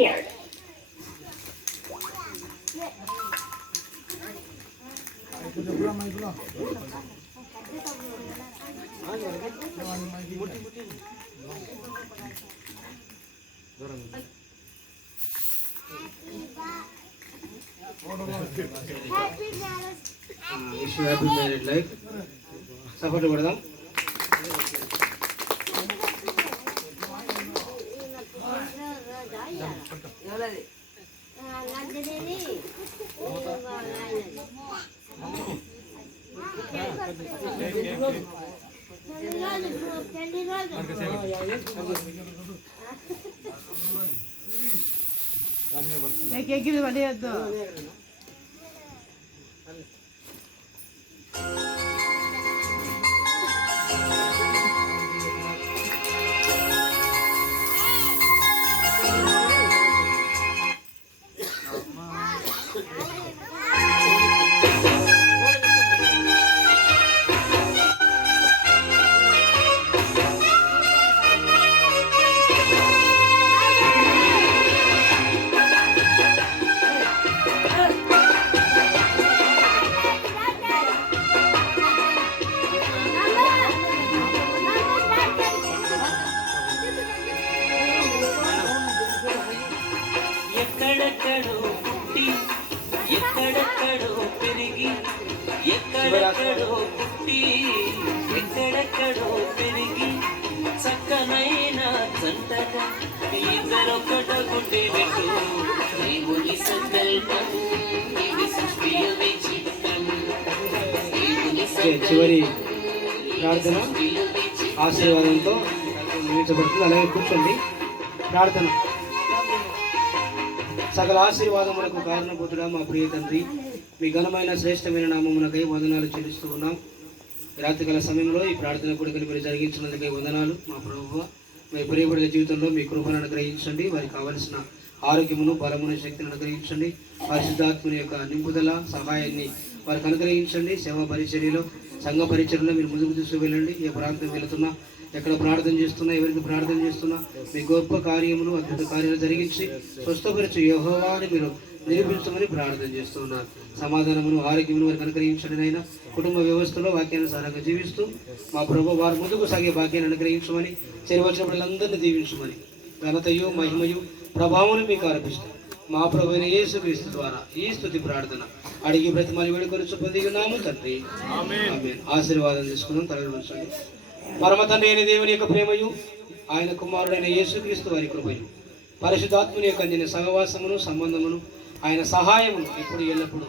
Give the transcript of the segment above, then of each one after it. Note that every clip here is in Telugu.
cleared. Wish you happy married life. Support కొడదాం. ఎక్కిది పడేయద్దు. ఎక్కడెక్కడో పుట్టి ఎక్కడెక్కడో పెరిగి ఎక్కడెక్కడో పుట్టి ఎక్కడెక్కడో పెరిగి చక్కనైన జంటగా ఇద్దరొక్కటగుండేనట్టు దేవుని సంకల్పం ఇది సృష్టియ విచిత్రం. చివరి ప్రార్థన ఆశీర్వాదంతో ముగించబడుతుంది. అలాగే కూర్చోండి. ప్రార్థన. సకల ఆశీర్వాదములకు కారణభూతుడా మా ప్రియ తండ్రి, మీ ఘనమైన శ్రేష్టమైన నామమునకై వందనాలు చెల్లిస్తూ ఉన్నాం. రాత్రికాల సమయంలో ఈ ప్రార్థన కూడికను మీరు జరిగించినందుకై వందనాలు. మా ప్రభువు మీ ప్రియబడిన జీవితంలో మీ కృపను అనుగ్రహించండి. వారికి కావలసిన ఆరోగ్యమును, బలమును, శక్తిని అనుగ్రహించండి. పరిశుద్ధాత్మని యొక్క నింపుదల సహాయాన్ని వారికి అనుగ్రహించండి. సేవా పరిచర్యలో, సంఘ పరిచర్యలో మీరు ముందుకు తీసుకువెళ్ళండి. ఏ ప్రాంతం వెళుతున్నా, ఎక్కడ ప్రార్థన చేస్తున్నా, ఎవరికి ప్రార్థన చేస్తున్నా మీ గొప్ప కార్యములు, అద్భుత కార్యాలు జరిగించి స్వస్థపరిచి యెహోవాని మీరు నిరూపించమని ప్రార్థన చేస్తున్నారు. సమాధానమును, ఆరోగ్యమును వారికి అనుగ్రహించండి. అయినా కుటుంబ వ్యవస్థలో వాక్యానుసారంగా జీవిస్తూ మా ప్రభు వారు ముందుకు సాగే భాగ్యాన్ని అనుగ్రహించమని, చేరవచ్చిన పిల్లలందరినీ దీవించమని, ఘనతయు, మహిమయు, ప్రభావం మీకు అర్పిస్తాం. మా ప్రభు అయిన యేసుక్రీస్తు ద్వారా ఈ స్తుతి ప్రార్థన అడిగి బ్రతిమాలి వేడుకొని పొంది ఉన్నాము తండ్రి. ఆమేన్. ఆశీర్వాదం తీసుకున్నాం. తలలు ఉంచండి. పరమ తండ్రి అయిన దేవుని యొక్క ప్రేమయు, ఆయన కుమారుడైన యేసుక్రీస్తు వారి కృపయు, పరిశుద్ధాత్మని యొక్క అందిన సహవాసమును, సంబంధమును, ఆయన సహాయమును ఇప్పుడు ఎల్లప్పుడూ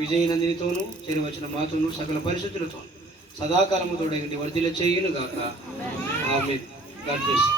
విజయనందినితోనూ, చేరవచ్చిన మాతోనూ, సకల పరిశుద్ధులతోనూ సదాకాలము తోడగండి వర్ధిల్ల చేయును గాక. ఆమేన్. God bless.